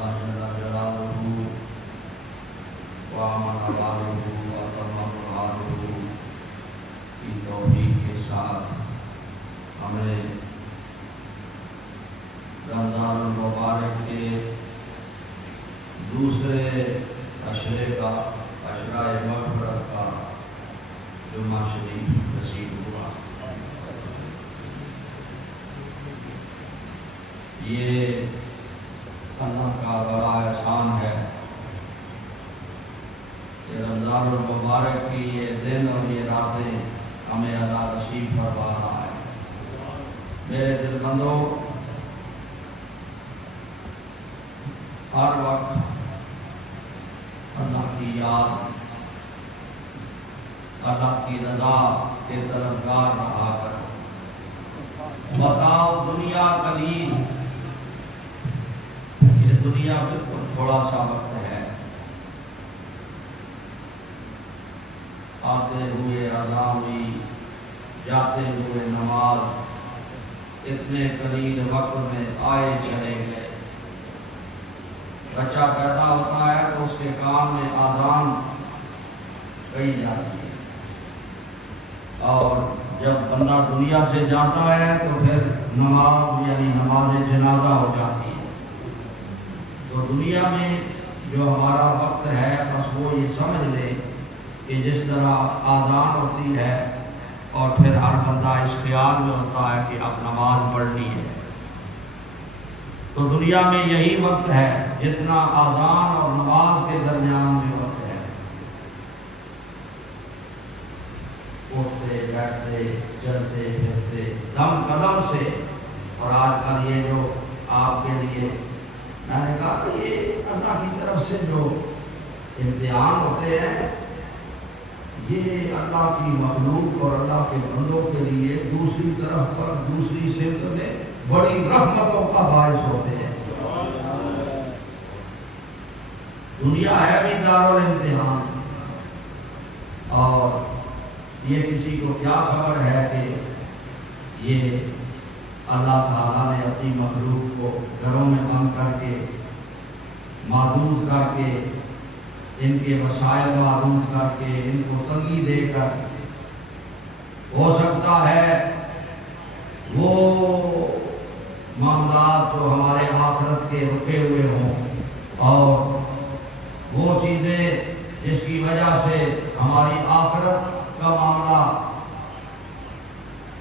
اللہ جل جلالہ وعمل والہ وتمم حالہ کی توفیق کے ساتھ ہمیں رمضان المبارک کے دوسرے عشرے کا عشرہ مغفرت کا جمعہ شریف نصیب ہوا۔ یہ اللہ کا بڑا احسان ہے کہ رمضان المبارک کی یہ دن اور یہ راتیں ہمیں اللہ نصیب فرما رہا ہے۔ میرے دل بندوں، ہر وقت اللہ کی یاد، اللہ کی رضا کے طلبگار رہا کر۔ بتاؤ دنیا قلیل، یہ دنیا بالکل تھوڑا سا وقت ہے، آتے ہوئے اذان ہوئی، جاتے ہوئے نماز، اتنے قلیل وقت میں آئے چلے گئے۔ بچہ پیدا ہوتا ہے تو اس کے کان میں آذان کہی جاتی ہے، اور جب بندہ دنیا سے جاتا ہے تو پھر نماز یعنی نماز جنازہ ہو جاتی ہے۔ تو دنیا میں جو ہمارا وقت ہے بس وہ یہ سمجھ لے کہ جس طرح آذان ہوتی ہے اور پھر ہر بندہ اس خیال میں ہوتا ہے کہ اب نماز پڑھنی ہے، تو دنیا میں یہی وقت ہے جتنا آذان اور نماز کے درمیان میں وقت ہے۔ اٹھتے بیٹھتے چلتے پھرتے دم قدم سے، اور آج کل یہ جو آپ کے لیے میں نے کہا کہ یہ اللہ کی طرف سے جو امتحان ہوتے ہیں، یہ اللہ کی مخلوق اور اللہ کے بندوں کے لیے دوسری طرف پر دوسری سمت میں بڑی رحمتوں کا باعث ہوتے ہیں۔ دنیا ہے بھی دارالامتحان، اور یہ کسی کو کیا خبر ہے کہ یہ اللہ تعالیٰ نے اپنی مخلوق کو گھروں میں بند کر کے، محدود کر کے، ان کے وسائل محدود کر کے، ان کو تنگی دے کر، ہو سکتا ہے وہ معاملات جو ہمارے آخرت کے رکے ہوئے ہوں، اور وہ چیزیں جس کی وجہ سے ہماری آخرت کا معاملہ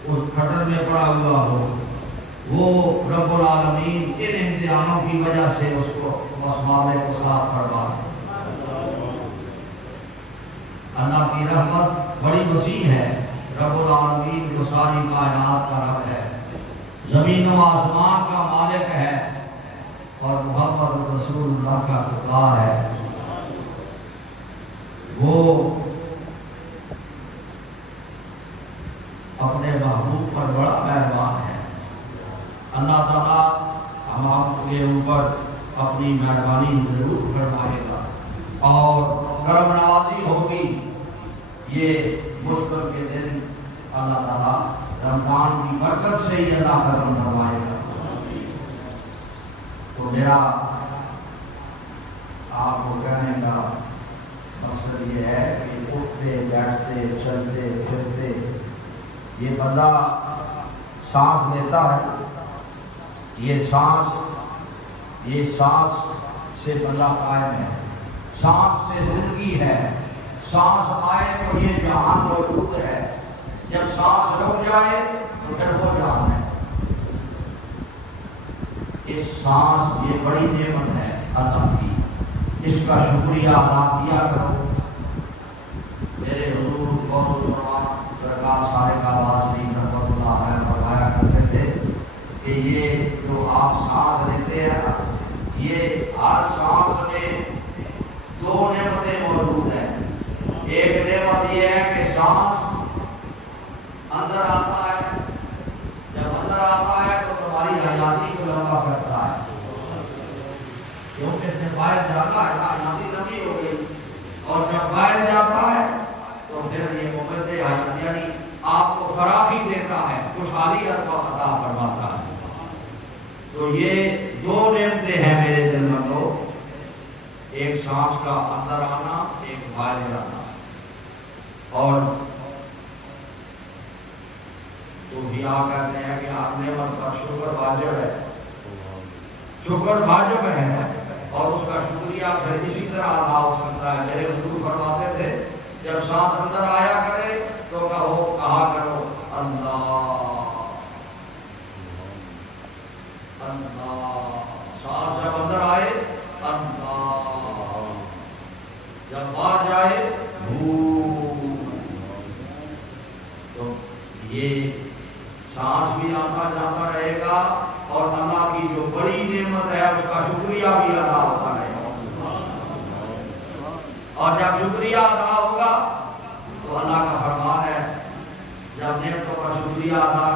اس کھٹر میں پڑا ہوا ہو، وہ رب العالمین ان امتحانوں کی وجہ سے اس کو اس معاملے کو صاف کروا دے۔ اللہ کی رحمت بڑی وسیع ہے۔ رب العالمین جو ساری کائنات کا رب ہے، زمین و آسمان کا مالک ہے، اور محمد رسول اللہ کا خدا ہے، وہ اپنے محبوب پر بڑا مہربان ہے۔ اللہ تعالیٰ ہم کے اوپر اپنی مہربانی ضرور فرمائے گا اور کرم نوازی ہوگی۔ یہ مشکل کے دن اللہ تعالیٰ رمضان کی برکت سے ہی اللہ کرم فرمائے گا۔ تو میرا آپ کو کہنے کا مقصد یہ ہے کہ اٹھتے بیٹھتے چلتے پھرتے یہ بندہ سانس لیتا ہے، یہ سانس سے بندہ قائم ہے، سانس سے زندگی ہے، سانس آئے تو یہ جہان موجود ہے، جب سانس رک جائے تو پھر وہ جہان ہے۔ اس سانس یہ بڑی نعمت ہے اللہ کی، اس کا شکریہ ادا کیا کرو۔ میرے حضور غوث الزمان سرکار صاحب آواز رحمۃ اللہ علیہ فرمایا کرتے تھے کہ یہ جو آپ سانس لیتے ہیں، یہ ہر سانس میں دو نعمتیں موجود ہیں۔ ایک نعمت یہ ہے کہ سانس اندر آتا ہے، جب اندر آتا ہے تو تمہاری حیاتی کو لمبا کرتا ہے، کیونکہ اس نے باہر جاتا ہے حیاتی لمبی ہو گئی، اور جب باہر جاتا ہے تو پھر یہ مقدس حیات یعنی آپ کو فراخی دیتا ہے، خوشحالی عطا فرماتا ہے۔ تو یہ دو نعمتیں ہیں میرے دل میں، ہے اور اس کا شکریہ پھر اسی طرح ادا ہو سکتا ہے. میرے حضور فرماتے تھے جب سانس اندر آیا کرے تو کہا کرو اللہ اللہ. سانس جب اندر آئے اللہ، جب باہر جائے تو یہ سانس بھی آتا جاتا رہے گا اور اللہ کی جو بڑی نعمت ہے اس کا شکریہ بھی ادا ہوتا رہے گا. اور جب شکریہ ادا ہوگا تو اللہ کا فرمان ہے جب نعمتوں کا شکریہ ادا